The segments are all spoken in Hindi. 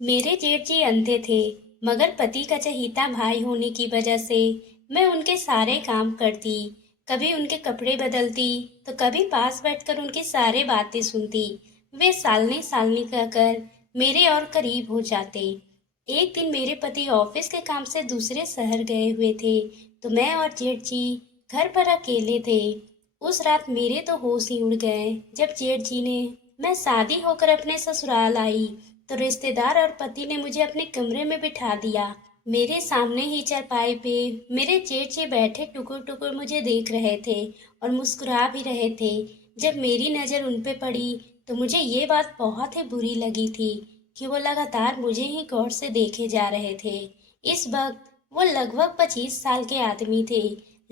मेरे जेठ जी अंधे थे, मगर पति का चहीता भाई होने की वजह से मैं उनके सारे काम करती। कभी उनके कपड़े बदलती, तो कभी पास बैठकर उनकी सारी बातें सुनती। वे सालनी सालनी कहकर मेरे और करीब हो जाते। एक दिन मेरे पति ऑफिस के काम से दूसरे शहर गए हुए थे, तो मैं और जेठ जी घर पर अकेले थे। उस रात मेरे तो होश ही उड़ गए जब जेठ जी ने मैं शादी होकर अपने ससुराल आई, तो रिश्तेदार और पति ने मुझे अपने कमरे में बिठा दिया। मेरे सामने ही चारपाई पे मेरे जेठ जी बैठे टुकुर टुकुर मुझे देख रहे थे और मुस्कुरा भी रहे थे। जब मेरी नज़र उन पे पड़ी, तो मुझे ये बात बहुत ही बुरी लगी थी कि वो लगातार मुझे ही गौर से देखे जा रहे थे। इस वक्त वो लगभग 25 साल के आदमी थे,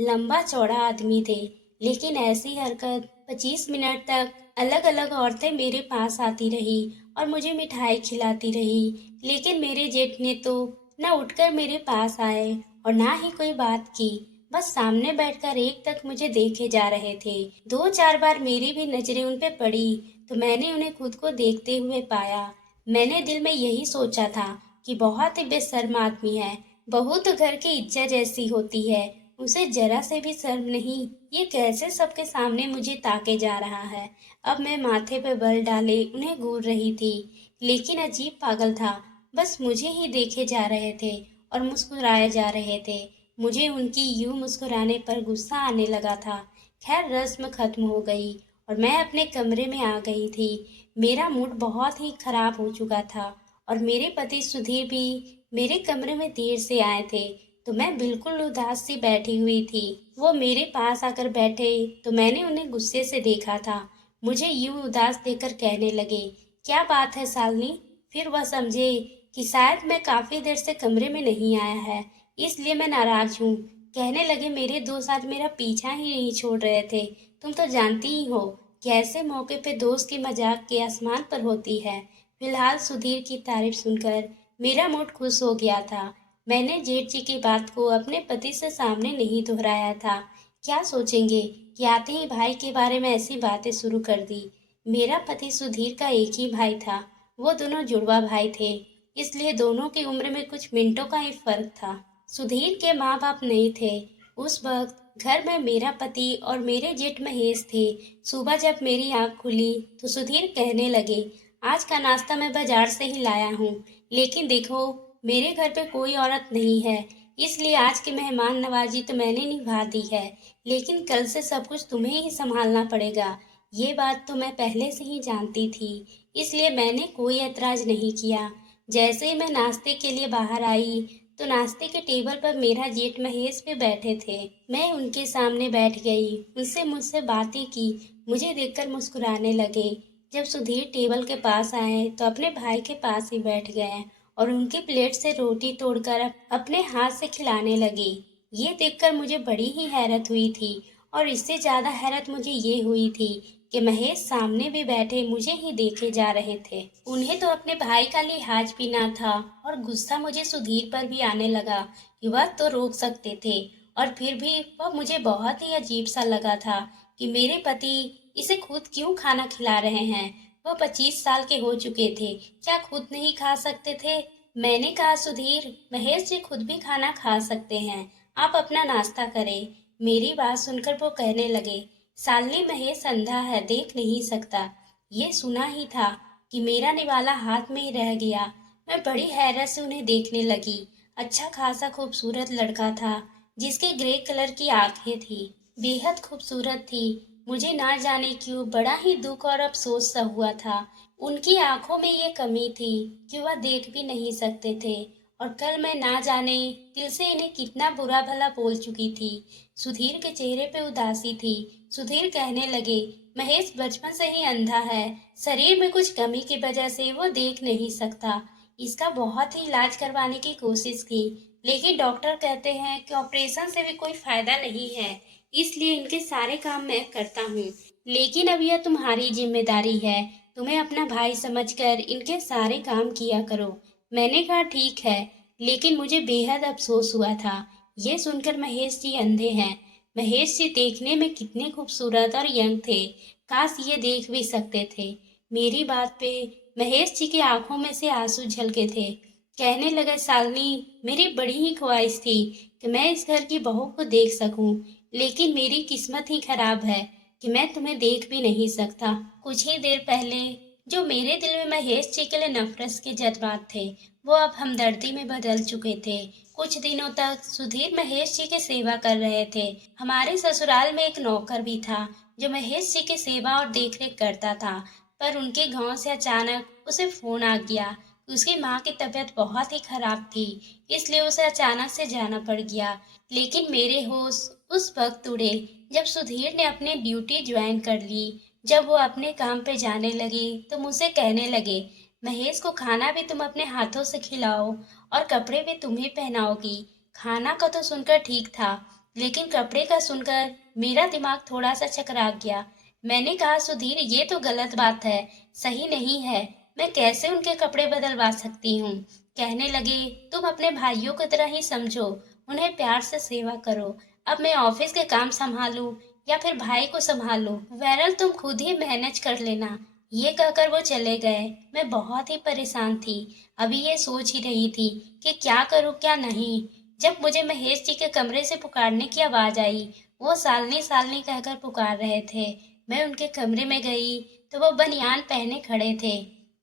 लंबा चौड़ा आदमी थे, लेकिन ऐसी हरकत 25 मिनट तक अलग अलग औरतें मेरे पास आती रही और मुझे मिठाई खिलाती रही, लेकिन मेरे जेठ ने तो न उठकर मेरे पास आए और ना ही कोई बात की। बस सामने बैठकर एक तक मुझे देखे जा रहे थे। दो चार बार मेरी भी नजरें उन पे पड़ी, तो मैंने उन्हें खुद को देखते हुए पाया। मैंने दिल में यही सोचा था कि बहुत ही बेशर्म आदमी है। बहू तो घर की इज्जत जैसी होती है, उसे जरा से भी शर्म नहीं। ये कैसे सबके सामने मुझे ताके जा रहा है। अब मैं माथे पे बल डाले उन्हें घूर रही थी, लेकिन अजीब पागल था। बस मुझे ही देखे जा रहे थे और मुस्कुराए जा रहे थे। मुझे उनकी यूं मुस्कुराने पर गुस्सा आने लगा था। खैर रस्म खत्म हो गई और मैं अपने कमरे में आ गई थी। मेरा मूड बहुत ही खराब हो चुका था और मेरे पति सुधीर भी मेरे कमरे में देर से आए थे, तो मैं बिल्कुल उदास सी बैठी हुई थी। वो मेरे पास आकर बैठे, तो मैंने उन्हें गुस्से से देखा था। मुझे यूं उदास देखकर कहने लगे, क्या बात है शालिनी। फिर वह समझे कि शायद मैं काफी देर से कमरे में नहीं आया है, इसलिए मैं नाराज हूँ। कहने लगे, मेरे दोस्त आज मेरा पीछा ही नहीं छोड़ रहे थे। तुम तो जानती ही हो कि ऐसे मौके पे दोस्त की मजाक के आसमान पर होती है। फिलहाल सुधीर की तारीफ सुनकर मेरा मूड खुश हो गया था। मैंने जेठ जी की बात को अपने पति से सामने नहीं दोहराया था। क्या सोचेंगे कि आते ही भाई के बारे में ऐसी बातें शुरू कर दी। मेरा पति सुधीर का एक ही भाई था। वो दोनों जुड़वा भाई थे, इसलिए दोनों की उम्र में कुछ मिनटों का ही फर्क था। सुधीर के माँ बाप नहीं थे। उस वक्त घर में मेरा पति और मेरे जेठ महेश थे। सुबह जब मेरी आंख खुली, तो सुधीर कहने लगे, आज का नाश्ता मैं बाजार से ही लाया हूँ, लेकिन देखो मेरे घर पे कोई औरत नहीं है, इसलिए आज की मेहमान नवाजी तो मैंने निभा दी है, लेकिन कल से सब कुछ तुम्हें ही संभालना पड़ेगा। ये बात तो मैं पहले से ही जानती थी, इसलिए मैंने कोई ऐतराज नहीं किया। जैसे ही मैं नाश्ते के लिए बाहर आई, तो नाश्ते के टेबल पर मेरा जेठ महेश भी बैठे थे। मैं उनके सामने बैठ गई, उनसे मुझसे बातें की। मुझे देखकर मुस्कुराने लगे। जब सुधीर टेबल के पास आए, तो अपने भाई के पास ही बैठ गए और उनकी प्लेट से रोटी तोड़कर अपने हाथ से खिलाने लगे। ये देखकर मुझे बड़ी ही हैरत हुई थी और इससे ज्यादा हैरत मुझे ये हुई थी कि महेश सामने भी बैठे मुझे ही देखे जा रहे थे। उन्हें तो अपने भाई का लिहाज भी ना था और गुस्सा मुझे सुधीर पर भी आने लगा कि वह तो रोक सकते थे, और फिर भी वह मुझे बहुत ही अजीब सा लगा था कि मेरे पति इसे खुद क्यों खाना खिला रहे हैं। वह 25 साल के हो चुके थे, क्या खुद नहीं खा सकते थे। मैंने कहा, सुधीर, महेश जी खुद भी खाना खा सकते हैं, आप अपना नाश्ता करें। मेरी बात सुनकर वो कहने लगे, शालिनी, महेश अंधा है, देख नहीं सकता। ये सुना ही था कि मेरा निवाला हाथ में ही रह गया। मैं बड़ी हैरत से उन्हें देखने लगी। अच्छा खासा खूबसूरत लड़का था, जिसके ग्रे कलर की आंखें थी, बेहद खूबसूरत थी। मुझे ना जाने क्यों बड़ा ही दुख और अफसोस सा हुआ था। उनकी आंखों में ये कमी थी कि वह देख भी नहीं सकते थे, और कल मैं ना जाने दिल से इन्हें कितना बुरा भला बोल चुकी थी। सुधीर के चेहरे पे उदासी थी। सुधीर कहने लगे, महेश बचपन से ही अंधा है, शरीर में कुछ कमी की वजह से वो देख नहीं सकता। इसका बहुत ही इलाज करवाने की कोशिश की, लेकिन डॉक्टर कहते हैं कि ऑपरेशन से भी कोई फायदा नहीं है, इसलिए इनके सारे काम मैं करता हूँ। लेकिन अब यह तुम्हारी जिम्मेदारी है, तुम्हें अपना भाई समझकर इनके सारे काम किया करो। मैंने कहा, ठीक है, लेकिन मुझे बेहद अफसोस हुआ था। ये सुनकर, महेश जी अंधे हैं। महेश जी देखने में कितने खूबसूरत और यंग थे, काश ये देख भी सकते थे। मेरी बात पे महेश जी की आंखों में से आंसू झलके थे। कहने लगे, शालिनी, मेरी बड़ी ही ख्वाहिश थी कि मैं इस घर की बहू को देख सकूं, लेकिन मेरी किस्मत ही खराब है कि मैं तुम्हें देख भी नहीं सकता। कुछ ही देर पहले जो मेरे दिल में महेश जी के लिए नफरत के जज्बात थे, वो अब हमदर्दी में बदल चुके थे। कुछ दिनों तक सुधीर महेश जी की सेवा कर रहे थे। हमारे ससुराल में एक नौकर भी था जो महेश जी की सेवा और देखरेख करता था, पर उनके गांव से अचानक उसे फोन आ गया। उसकी माँ की तबीयत बहुत ही खराब थी, इसलिए उसे अचानक से जाना पड़ गया। लेकिन मेरे होश उस वक्त उड़े जब सुधीर ने अपनी ड्यूटी ज्वाइन कर ली। जब वो अपने काम पे जाने लगे तो मुझसे कहने लगे, महेश को खाना भी तुम अपने हाथों से खिलाओ और कपड़े भी तुम ही पहनाओगी। खाना का तो सुनकर ठीक था, लेकिन कपड़े का सुनकर मेरा दिमाग थोड़ा सा चकरा गया। मैंने कहा, सुधीर, ये तो गलत बात है, सही नहीं है। मैं कैसे उनके कपड़े बदलवा सकती हूँ। कहने लगे, तुम अपने भाइयों की तरह ही समझो, उन्हें प्यार से सेवा करो। अब मैं ऑफिस के काम संभालूं या फिर भाई को संभालूं, बहरहाल तुम खुद ही मैनेज कर लेना। ये कहकर वो चले गए। मैं बहुत ही परेशान थी। अभी ये सोच ही रही थी कि क्या करूं क्या नहीं, जब मुझे महेश जी के कमरे से पुकारने की आवाज आई। वो सालनी सालनी कहकर पुकार रहे थे। मैं उनके कमरे में गई तो वो बनियान पहने खड़े थे।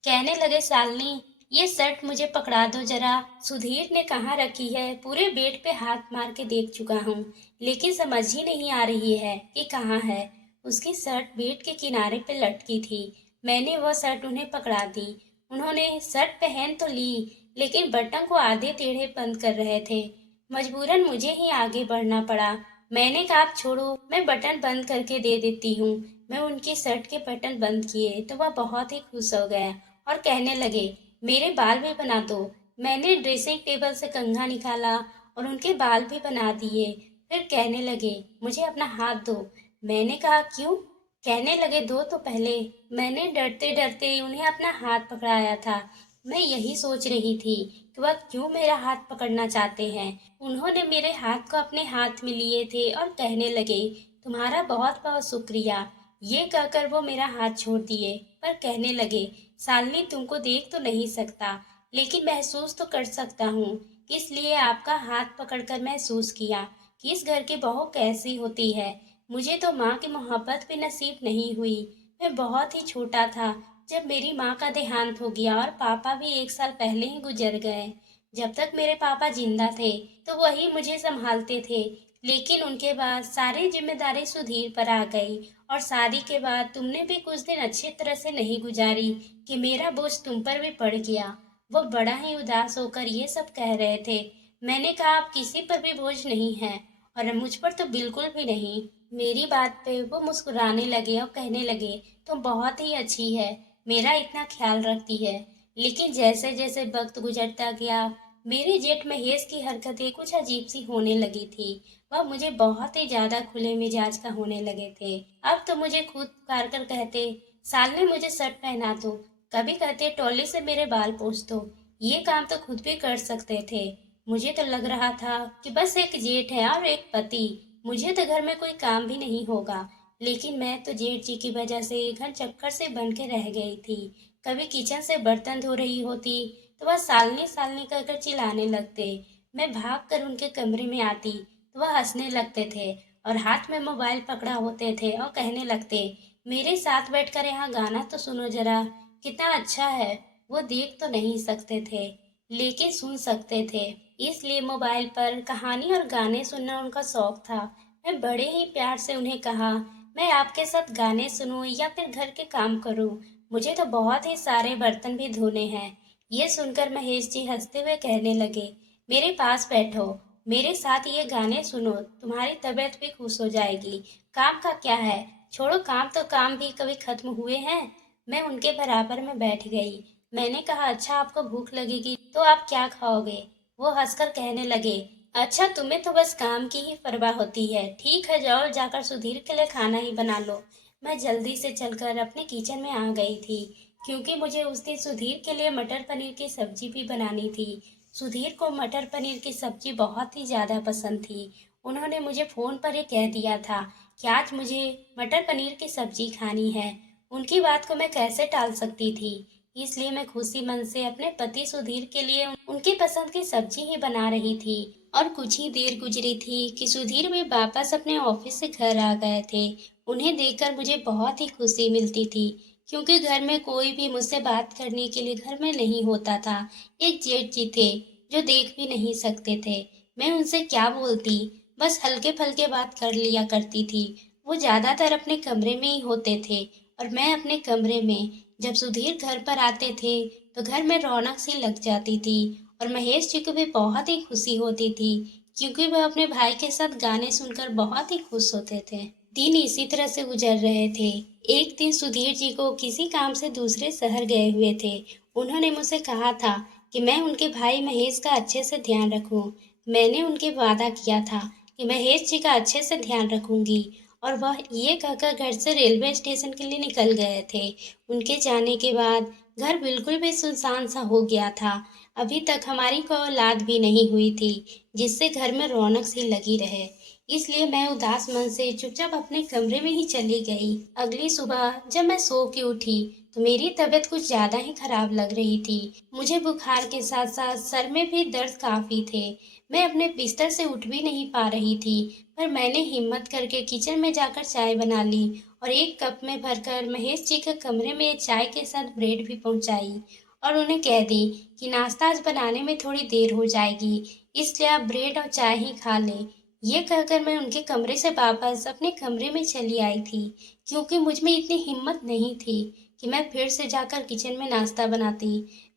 कहने लगे, शालिनी, ये शर्ट मुझे पकड़ा दो जरा। सुधीर ने कहाँ रखी है, पूरे बेड पे हाथ मार के देख चुका हूँ, लेकिन समझ ही नहीं आ रही है कि कहाँ है। उसकी शर्ट बेड के किनारे पे लटकी थी। मैंने वह शर्ट उन्हें पकड़ा दी। उन्होंने शर्ट पहन तो ली, लेकिन बटन को आधे टेढ़े बंद कर रहे थे। मजबूरन मुझे ही आगे बढ़ना पड़ा। मैंने कहा, आप छोड़ो, मैं बटन बंद करके दे देती हूँ। मैं उनकी शर्ट के बटन बंद किए तो वह बहुत ही खुश हो गया और कहने लगे, मेरे बाल भी बना दो। मैंने ड्रेसिंग टेबल से कंघा निकाला और उनके बाल भी बना दिए। फिर कहने लगे, मुझे अपना हाथ दो। मैंने कहा, क्यों? कहने लगे, दो तो पहले। मैंने डरते डरते उन्हें अपना हाथ पकड़ाया था। मैं यही सोच रही थी कि वह क्यों मेरा हाथ पकड़ना चाहते हैं। उन्होंने मेरे हाथ को अपने हाथ में लिए थे और कहने लगे, तुम्हारा बहुत बहुत शुक्रिया। ये कहकर वो मेरा हाथ छोड़ दिए, पर कहने लगे, शालिनी, तुमको देख तो नहीं सकता, लेकिन महसूस तो कर सकता हूँ। इसलिए आपका हाथ पकड़कर महसूस किया कि इस घर की बहू कैसी होती है। मुझे तो माँ की मोहब्बत भी नसीब नहीं हुई। मैं बहुत ही छोटा था जब मेरी माँ का देहांत हो गया और पापा भी 1 साल पहले ही गुजर गए। जब तक मेरे पापा जिंदा थे तो वही मुझे संभालते थे, लेकिन उनके बाद सारी जिम्मेदारी सुधीर पर आ गई। और शादी के बाद तुमने भी कुछ दिन अच्छी तरह से नहीं गुजारी कि मेरा बोझ तुम पर भी पड़ गया। वो बड़ा ही उदास होकर ये सब कह रहे थे। मैंने कहा, आप किसी पर भी बोझ नहीं है, और मुझ पर तो बिल्कुल भी नहीं। मेरी बात पे वो मुस्कुराने लगे और कहने लगे, तुम बहुत ही अच्छी है, मेरा इतना ख्याल रखती है। लेकिन जैसे जैसे वक्त गुजरता गया, मेरे जेठ महेश की हरकतें कुछ अजीब सी होने लगी थी। वह मुझे बहुत ही ज्यादा खुले मिजाज का होने लगे थे। अब तो मुझे खुद पुकार कर कहते, साल ने मुझे शर्ट पहना दो। कभी कहते, टोली से मेरे बाल पोंछ दो। ये काम तो खुद भी कर सकते थे। मुझे तो लग रहा था कि बस एक जेठ है और एक पति, मुझे तो घर में कोई काम भी नहीं होगा। लेकिन मैं तो जेठ जी की वजह से घर चक्कर से बन के रह गई थी। कभी किचन से बर्तन धो रही होती तो वह सालनी सालनी कर चिल्लाने लगते। मैं भाग कर उनके कमरे में आती तो वह हंसने लगते थे और हाथ में मोबाइल पकड़ा होते थे और कहने लगते, मेरे साथ बैठकर यहाँ गाना तो सुनो जरा, कितना अच्छा है। वो देख तो नहीं सकते थे, लेकिन सुन सकते थे, इसलिए मोबाइल पर कहानी और गाने सुनना उनका शौक था। मैं बड़े ही प्यार से उन्हें कहा, मैं आपके साथ गाने सुनूं या फिर घर के काम करूं, मुझे तो बहुत ही सारे बर्तन भी धोने हैं। ये सुनकर महेश जी हंसते हुए कहने लगे, मेरे पास बैठो, मेरे साथ ये गाने सुनो, तुम्हारी तबीयत भी खुश हो जाएगी। काम का क्या है, छोड़ो, काम तो काम भी कभी खत्म हुए हैं। मैं उनके बराबर में बैठ गई। मैंने कहा, अच्छा, आपको भूख लगेगी तो आप क्या खाओगे? वो हंसकर कहने लगे, अच्छा, तुम्हें तो बस काम की ही परवाह होती है। ठीक है, जाओ, जाकर सुधीर के लिए खाना ही बना लो। मैं जल्दी से चलकर अपने किचन में आ गई थी, क्योंकि मुझे उस दिन सुधीर के लिए मटर पनीर की सब्जी भी बनानी थी। सुधीर को मटर पनीर की सब्जी बहुत ही ज़्यादा पसंद थी। उन्होंने मुझे फ़ोन पर ही कह दिया था कि आज मुझे मटर पनीर की सब्जी खानी है। उनकी बात को मैं कैसे टाल सकती थी। इसलिए मैं खुशी मन से अपने पति सुधीर के लिए उनकी पसंद की सब्जी ही बना रही थी। और कुछ ही देर गुजरी थी कि सुधीर भी वापस अपने ऑफिस से घर आ गए थे। उन्हें देखकर मुझे बहुत ही खुशी मिलती थी, क्योंकि घर में कोई भी मुझसे बात करने के लिए घर में नहीं होता था। एक जेठ जी थे जो देख भी नहीं सकते थे। मैं उनसे क्या बोलती, बस हल्के फुल्के बात कर लिया करती थी। वो ज्यादातर अपने कमरे में ही होते थे और मैं अपने कमरे में। जब सुधीर घर पर आते थे तो घर में रौनक सी लग जाती थी और महेश जी को भी बहुत ही खुशी होती थी, क्योंकि वह अपने भाई के साथ गाने सुनकर बहुत ही खुश होते थे। दिन इसी तरह से गुजर रहे थे। एक दिन सुधीर जी को किसी काम से दूसरे शहर गए हुए थे। उन्होंने मुझसे कहा था कि मैं उनके भाई महेश का अच्छे से ध्यान रखूं। मैंने उनके वादा किया था कि महेश जी का अच्छे से ध्यान रखूंगी, और वह ये कहकर घर से रेलवे स्टेशन के लिए निकल गए थे। उनके जाने के बाद घर बिल्कुल भी सुनसान सा हो गया था। अभी तक हमारी कोई औलाद भी नहीं हुई थी जिससे घर में रौनक सी लगी रहे। इसलिए मैं उदास मन से चुपचाप अपने कमरे में ही चली गई। अगली सुबह जब मैं सो के उठी तो मेरी तबीयत कुछ ज्यादा ही खराब लग रही थी। मुझे बुखार के साथ साथ सर में भी दर्द काफी थे। मैं अपने बिस्तर से उठ भी नहीं पा रही थी, पर मैंने हिम्मत करके किचन में जाकर चाय बना ली और एक कप में भरकर महेश जी के कमरे में चाय के साथ ब्रेड भी पहुंचाई और उन्हें कह दी कि नाश्ता आज बनाने में थोड़ी देर हो जाएगी, इसलिए आप ब्रेड और चाय ही खा लें। ये कहकर मैं उनके कमरे से वापस अपने कमरे में चली आई थी, क्योंकि मुझ में इतनी हिम्मत नहीं थी कि मैं फिर से जाकर किचन में नाश्ता बनाती।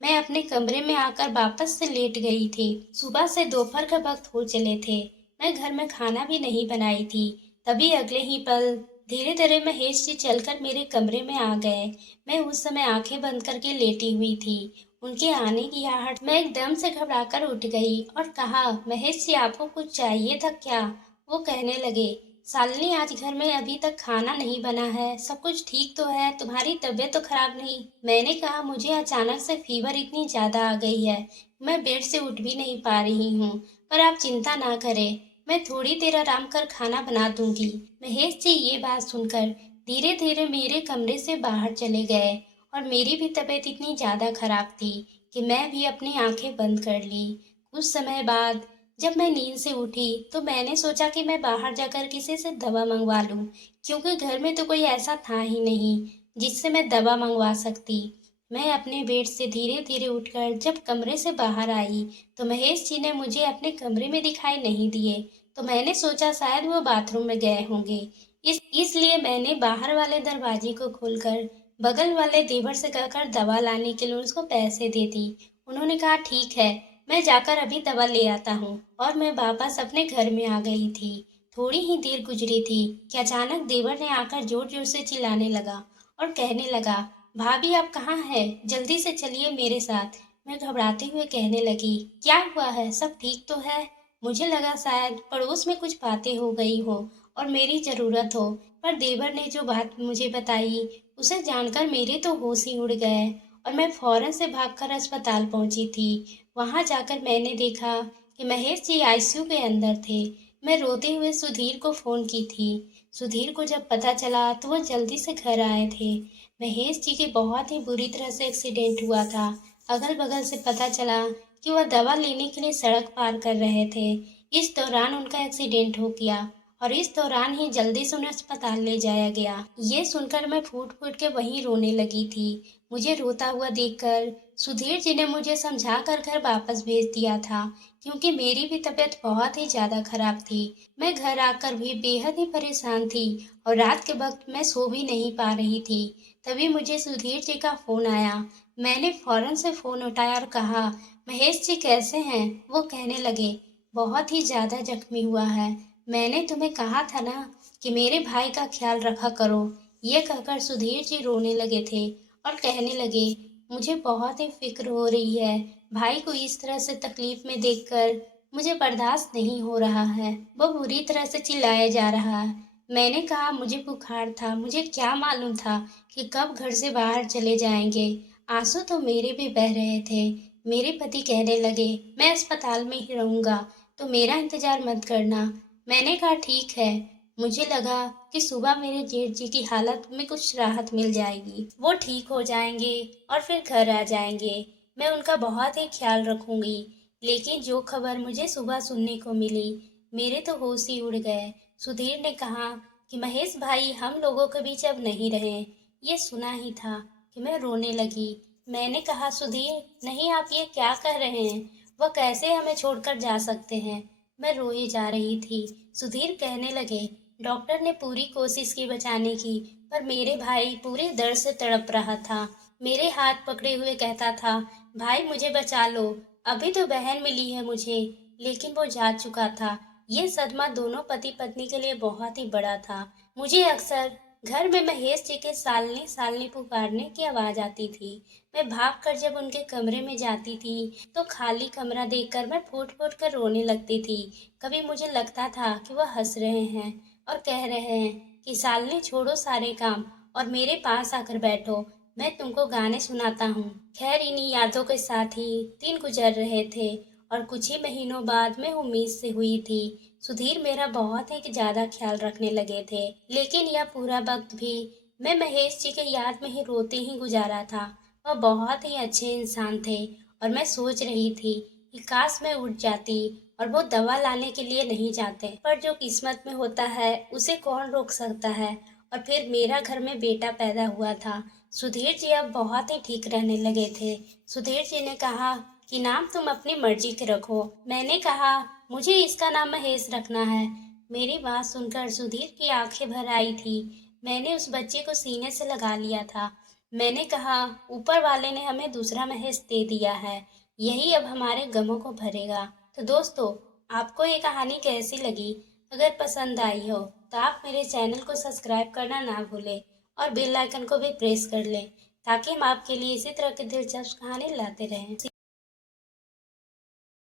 मैं अपने कमरे में आकर वापस से लेट गई थी। सुबह से दोपहर का वक्त हो चले थे। मैं घर में खाना भी नहीं बनाई थी। तभी अगले ही पल धीरे धीरे महेश जी चलकर मेरे कमरे में आ गए। मैं उस समय आंखें बंद करके लेटी हुई थी। उनके आने की आहट में एकदम से घबराकर उठ गई और कहा, महेश जी आपको कुछ चाहिए था क्या? वो कहने लगे, शालिनी आज घर में अभी तक खाना नहीं बना है, सब कुछ ठीक तो है, तुम्हारी तबीयत तो खराब नहीं? मैंने कहा, मुझे अचानक से फीवर इतनी ज्यादा आ गई है, मैं बेड से उठ भी नहीं पा रही हूँ। पर आप चिंता ना करें, मैं थोड़ी देर आराम कर खाना बना दूंगी। महेश जी ये बात सुनकर धीरे धीरे मेरे कमरे से बाहर चले गए और मेरी भी तबीयत इतनी ज्यादा खराब थी कि मैं भी अपनी आंखें बंद कर ली। कुछ समय बाद जब मैं नींद से उठी तो मैंने सोचा कि मैं बाहर जाकर किसी से दवा मंगवा लूं, क्योंकि घर में तो कोई ऐसा था ही नहीं जिससे मैं दवा मंगवा सकती। मैं अपने बेड से धीरे धीरे उठकर जब कमरे से बाहर आई तो महेश जी ने मुझे अपने कमरे में दिखाई नहीं दिए। तो मैंने सोचा शायद वो बाथरूम में गए होंगे। इसलिए मैंने बाहर वाले दरवाजे को खोलकर बगल वाले देवर से कहकर दवा लाने के लिए उसको पैसे दे दी। उन्होंने कहा, ठीक है, मैं जाकर अभी दवा ले आता हूँ, और मैं वापस अपने घर में आ गई थी। थोड़ी ही देर गुजरी थी कि अचानक देवर ने आकर जोर जोर से चिल्लाने लगा और कहने लगा, भाभी आप कहाँ हैं? जल्दी से चलिए मेरे साथ। मैं घबराते हुए कहने लगी, क्या हुआ है, सब ठीक तो है? मुझे लगा शायद पड़ोस में कुछ बातें हो गई हो और मेरी जरूरत हो, पर देवर ने जो बात मुझे बताई उसे जानकर मेरे तो होश ही उड़ गए और मैं फौरन से भागकर अस्पताल पहुंची थी। वहां जाकर मैंने देखा कि महेश जी आईसीयू के अंदर थे। मैं रोते हुए सुधीर को फोन की थी। सुधीर को जब पता चला तो वो जल्दी से घर आए थे। महेश जी के बहुत ही बुरी तरह से एक्सीडेंट हुआ था। अगल बगल से पता चला कि वह दवा लेने के लिए सड़क पार कर रहे थे। इस दौरान उनका एक्सीडेंट हो गया और इस दौरान ही जल्दी से उन्हें अस्पताल ले जाया गया। ये सुनकर मैं फूट फूट के वहीं रोने लगी थी। मुझे रोता हुआ देखकर सुधीर जी ने मुझे समझा कर घर वापस भेज दिया था, क्योंकि मेरी भी तबीयत बहुत ही ज्यादा खराब थी। मैं घर आकर भी बेहद ही परेशान थी और रात के वक्त मैं सो भी नहीं पा रही थी। तभी मुझे सुधीर जी का फोन आया। मैंने फौरन से फोन उठाया और कहा, महेश जी कैसे हैं? वो कहने लगे, बहुत ही ज्यादा जख्मी हुआ है। मैंने तुम्हें कहा था ना कि मेरे भाई का ख्याल रखा करो। ये कहकर सुधीर जी रोने लगे थे और कहने लगे, मुझे बहुत ही फिक्र हो रही है। भाई को इस तरह से तकलीफ में देखकर मुझे बर्दाश्त नहीं हो रहा है। वो बुरी तरह से चिल्लाया जा रहा है। मैंने कहा, मुझे बुखार था, मुझे क्या मालूम था कि कब घर से बाहर चले जाएंगे। आंसू तो मेरे भी बह रहे थे। मेरे पति कहने लगे, मैं अस्पताल में ही रहूंगा, तो मेरा इंतजार मत करना। मैंने कहा, ठीक है। मुझे लगा कि सुबह मेरे जेठ जी की हालत में कुछ राहत मिल जाएगी, वो ठीक हो जाएंगे और फिर घर आ जाएंगे। मैं उनका बहुत ही ख्याल रखूंगी। लेकिन जो खबर मुझे सुबह सुनने को मिली, मेरे तो होश ही उड़ गए। सुधीर ने कहा कि महेश भाई हम लोगों के बीच अब नहीं रहे। ये सुना ही था कि मैं रोने लगी। मैंने कहा सुधीर नहीं, आप ये क्या कह रहे हैं? वह कैसे हमें छोड़कर जा सकते हैं? मैं रोए जा रही थी। सुधीर कहने लगे, डॉक्टर ने पूरी कोशिश की बचाने की, पर मेरे भाई पूरे दर्द से तड़प रहा था। मेरे हाथ पकड़े हुए कहता था, भाई मुझे बचा लो, अभी तो बहन मिली है मुझे। लेकिन वो जा चुका था। ये सदमा दोनों पति पत्नी के लिए बहुत ही बड़ा था। मुझे अक्सर घर में महेश जी के सालनी सालनी पुकारने की आवाज आती थी। मैं भागकर जब उनके कमरे में जाती थी तो खाली कमरा देखकर मैं फूट फूट कर रोने लगती थी। कभी मुझे लगता था कि वह हंस रहे हैं और कह रहे हैं कि सालनी छोड़ो सारे काम और मेरे पास आकर बैठो, मैं तुमको गाने सुनाता हूँ। खैर इन्हीं यादों के साथ ही दिन गुजर रहे थे और कुछ ही महीनों बाद में उम्मीद से हुई थी। सुधीर मेरा बहुत ही ज्यादा ख्याल रखने लगे थे। लेकिन यह पूरा वक्त भी मैं महेश जी के याद में ही रोते ही गुजारा था। वह बहुत ही अच्छे इंसान थे और मैं सोच रही थी कि काश मैं उठ जाती और वो दवा लाने के लिए नहीं जाते। पर जो किस्मत में होता है उसे कौन रोक सकता है। और फिर मेरा घर में बेटा पैदा हुआ था। सुधीर जी अब बहुत ही ठीक रहने लगे थे। सुधीर जी ने कहा कि नाम तुम अपनी मर्जी के रखो। मैंने कहा मुझे इसका नाम महेश रखना है। मेरी बात सुनकर सुधीर की आंखें भर आई थी। मैंने उस बच्चे को सीने से लगा लिया था। मैंने कहा ऊपर वाले ने हमें दूसरा महेश दे दिया है, यही अब हमारे गमों को भरेगा। तो दोस्तों, आपको ये कहानी कैसी लगी? अगर पसंद आई हो तो आप मेरे चैनल को सब्सक्राइब करना ना भूलें और बेल आइकन को भी प्रेस कर लें, ताकि हम आपके लिए इसी तरह की दिलचस्प कहानी लाते रहें।